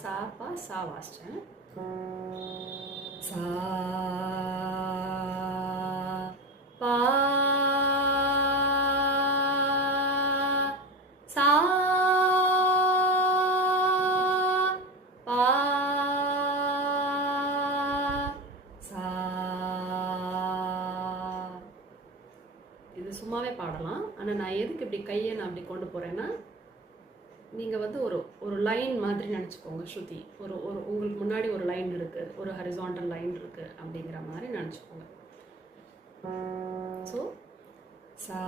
சா பா சா வாசித்தேன். சா பா சா பா சா. இது சும்மாவே பாடலாம். ஆனால் நான் எதுக்கு இப்படி கையை நான் அப்படி கொண்டு போகிறேன்னா, நீங்கள் வந்து ஒரு லைன் மாதிரி நினச்சிக்கோங்க. ஸ்ருதி ஒரு ஒரு உங்களுக்கு முன்னாடி ஒரு லைன் இருக்குது, ஒரு ஹரிசாண்டல் லைன் இருக்குது அப்படிங்கிற மாதிரி நினச்சிக்கோங்க. ஸோ சா